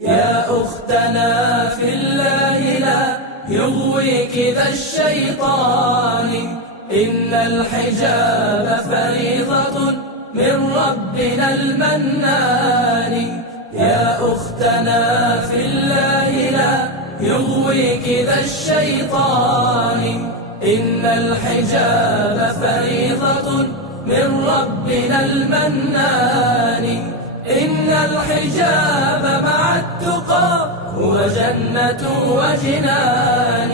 يا أختنا في الله لا يغويك ذا الشيطان، إن الحجاب فريضة من ربنا المنان. يا أختنا في الله لا يغويك ذا الشيطان، إن الحجاب فريضة من ربنا المنان. إن الحجاب مع التقى هو جنة وجنان.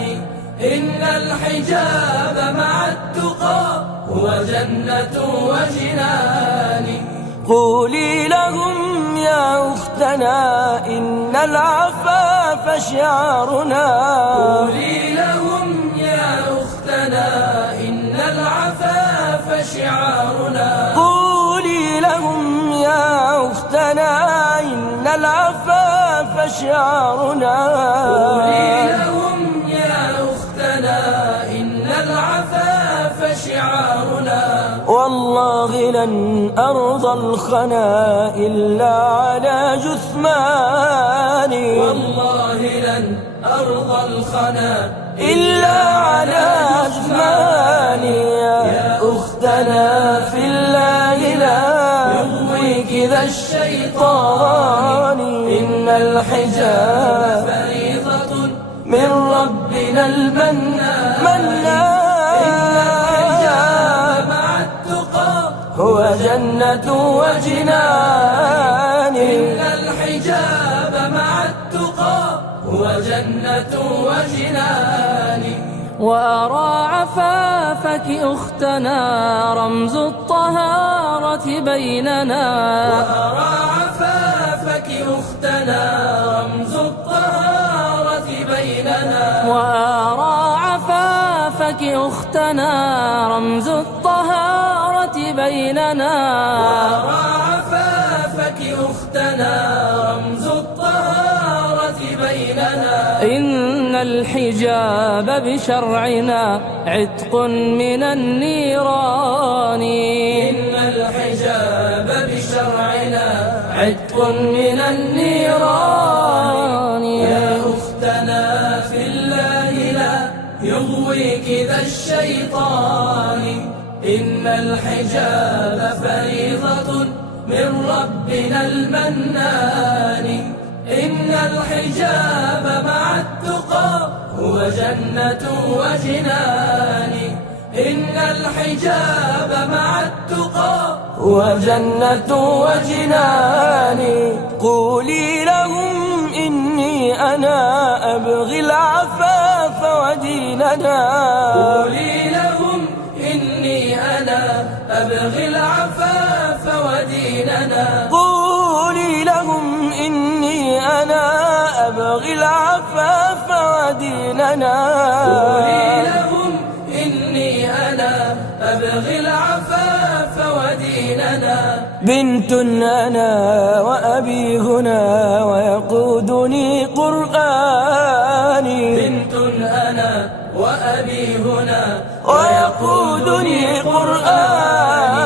إن الحجاب مع التقى هو جنة وجنان. قولي لهم يا أختنا إن العفاف شعارنا. قولي لهم يا أختنا إن العفاف شعارنا. قولي لهم يا أختنا إن العفاف شعارنا. قولي لهم يا أختنا إن العفاف شعارنا. والله لن أرضى الخنا إلا على جثماني. والله لن أرضى الخنا إلا على جثماني. يا أختنا في الله لا يغويك ذا الشيطان، إن الحجاب فريضة من ربنا المنان. هو جنة وجنان. إن الحجاب مع التقى هو جنة وجنان. وأرى عفافك أختنا رمز الطهارة بيننا. وأرى عفافك أختنا رمز الطهارة بيننا. وأرى عفافك أختنا رمز الطهارة بيننا. وأرى عفافك أختنا رمز الطهارة بيننا. إن الحجاب بشرعنا عتق من النيران. إن الحجاب بشرعنا عتق من النيران. يا أختنا في الله لا يغويك ذا الشيطان، إن الحجاب فريضة من ربنا المنان. إن الحجاب مع التقى هو جنة وجنان. إن الحجاب مع التقى هو جنة وجنان. قولي لهم إني أنا أبغي العفاف وديننا. قولي لهم إني أنا أبغي العفاف وديننا. قولي لهم إني أنا أبغي العفاف وديننا. قولي لهم إني أنا أبغي العفاف وديننا. بنت أنا وأبي هنا ويقودني قرآني. بنت أنا وأبي هنا ويقودني قرآني.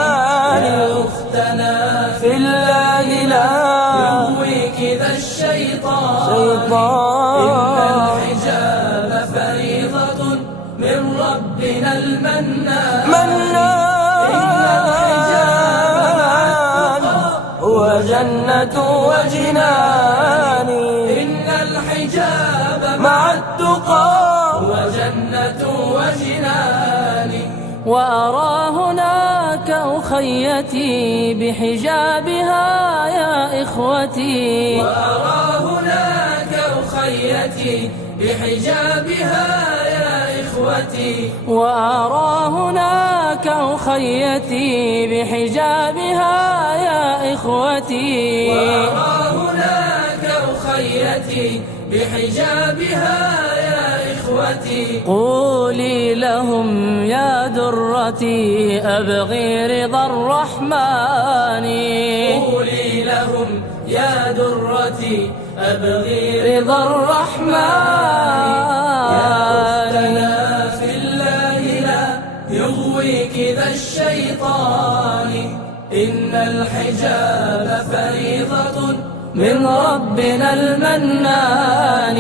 يا أختنا في الله لا يغويك ذا الشيطان. إن الحجاب فريضة من ربنا المنان. إن الحجاب مع التقى هو جنة وجنان. إن الحجاب مع التقى هو جنة وجنان. وأرى هناك أخيتي بحجابها يا إخوتي. وأرى هناك أخيتي بحجابها يا إخوتي. وأرى هناك أخيتي بحجابها يا إخوتي. وأرى هناك أخيتي بحجابها يا إخوتي. قولي لهم يا درتي أبغي رضا الرحمن. قولي لهم يا درتي أبغي رضا الرحمن. يا أختنا في الله لا يغويك ذا الشيطان، إن الحجاب فريضة من ربنا المنان.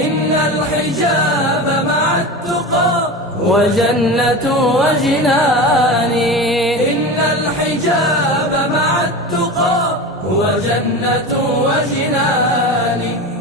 إن الحجاب مع التقى وجنة وجنان. إن الحجاب مع التقى وجنة وجنان.